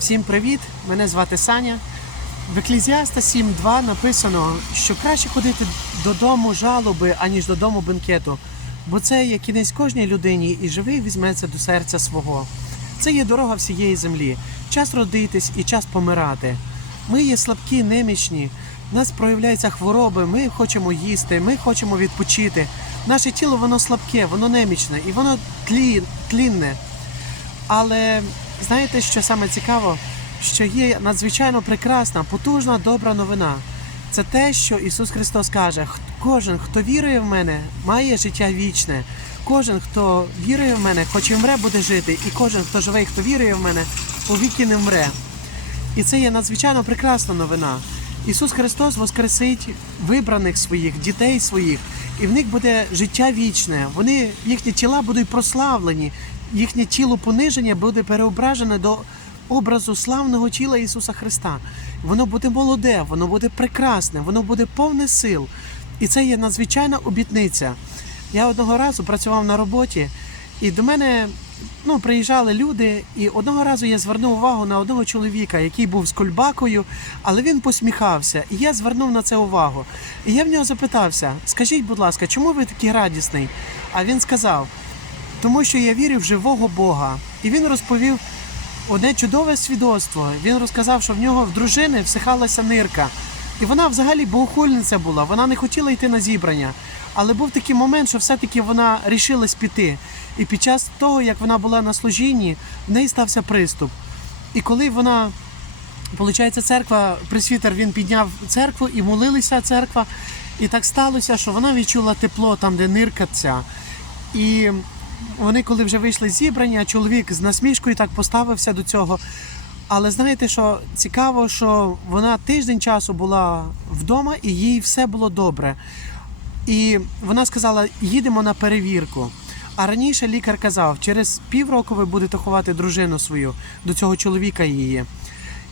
Всім привіт! Мене звати Саня. В Еклезіаста 7.2 написано, що краще ходити додому жалоби, аніж додому бенкету, бо це є кінець кожній людині, і живий візьметься до серця свого. Це є дорога всієї землі, час родитись і час помирати. Ми є слабкі, немічні, в нас проявляються хвороби, ми хочемо їсти, ми хочемо відпочити. Наше тіло воно слабке, воно немічне і воно тлі, тлінне. Але знаєте, що саме цікаво, що є надзвичайно прекрасна, потужна, добра новина. Це те, що Ісус Христос каже: кожен, хто вірує в мене, має життя вічне. Кожен, хто вірує в мене, хоч і вмре, буде жити, і кожен, хто живе і хто вірує в мене, повіки не вмре. І це є надзвичайно прекрасна новина. Ісус Христос воскресить вибраних своїх, дітей своїх, і в них буде життя вічне. Вони, їхні тіла будуть прославлені, їхнє тіло пониження буде переображене до образу славного тіла Ісуса Христа. Воно буде молоде, воно буде прекрасне, воно буде повне сил. І це є надзвичайна обітниця. Я одного разу працював на роботі, і до мене ну, приїжджали люди, і одного разу я звернув увагу на одного чоловіка, який був з кульбакою, але він посміхався. І я звернув на це увагу. І я в нього запитався: скажіть, будь ласка, чому ви такий радісний? А він сказав: тому що я вірю в живого Бога. І він розповів одне чудове свідоцтво. Він розказав, що в нього в дружини всихалася нирка. І вона взагалі богохульниця була, вона не хотіла йти на зібрання. Але був такий момент, що все-таки вона рішилась піти. І під час того, як вона була на служінні, в неї стався приступ. І коли вона, виходить, церква, пресвітер він підняв церкву і молилися церква. І так сталося, що вона відчула тепло там, де нирка ця. І вони, коли вже вийшли з зібрання, чоловік з насмішкою так поставився до цього. Але знаєте, що цікаво, що вона тиждень часу була вдома і їй все було добре. І вона сказала: їдемо на перевірку. А раніше лікар казав, через півроку ви будете ховати дружину свою до цього чоловіка її.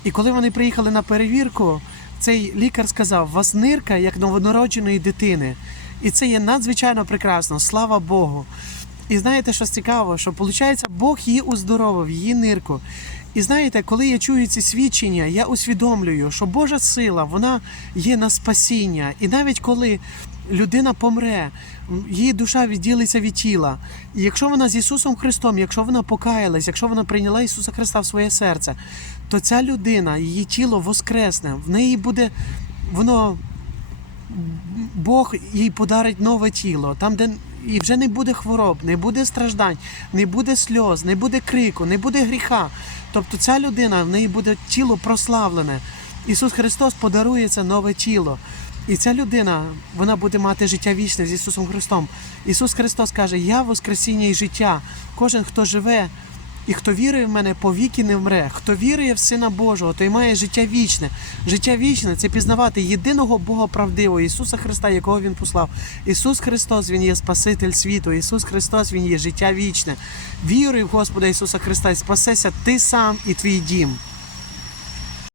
І коли вони приїхали на перевірку, цей лікар сказав: вас нирка як новонародженої дитини. І це є надзвичайно прекрасно, слава Богу. І знаєте, що цікаво, що виходить, Бог її уздоровив, її нирку. І знаєте, коли я чую ці свідчення, я усвідомлюю, що Божа сила вона є на спасіння. І навіть коли людина помре, її душа відділиться від тіла. І якщо вона з Ісусом Христом, якщо вона покаялась, якщо вона прийняла Ісуса Христа в своє серце, то ця людина, її тіло воскресне, в неї буде воно Бог їй подарить нове тіло, там, де і вже не буде хвороб, не буде страждань, не буде сльоз, не буде крику, не буде гріха. Тобто ця людина, в неї буде тіло прославлене. Ісус Христос подарує це нове тіло. І ця людина, вона буде мати життя вічне з Ісусом Христом. Ісус Христос каже: Я Воскресіння і життя. Кожен, хто живе і хто вірує в мене, повіки не вмре. Хто вірує в Сина Божого, той має життя вічне. Життя вічне це пізнавати єдиного Бога правдивого, Ісуса Христа, якого Він послав. Ісус Христос, Він є Спаситель світу. Ісус Христос, Він є життя вічне. Віруй в Господа Ісуса Христа і спасеся ти сам і твій дім.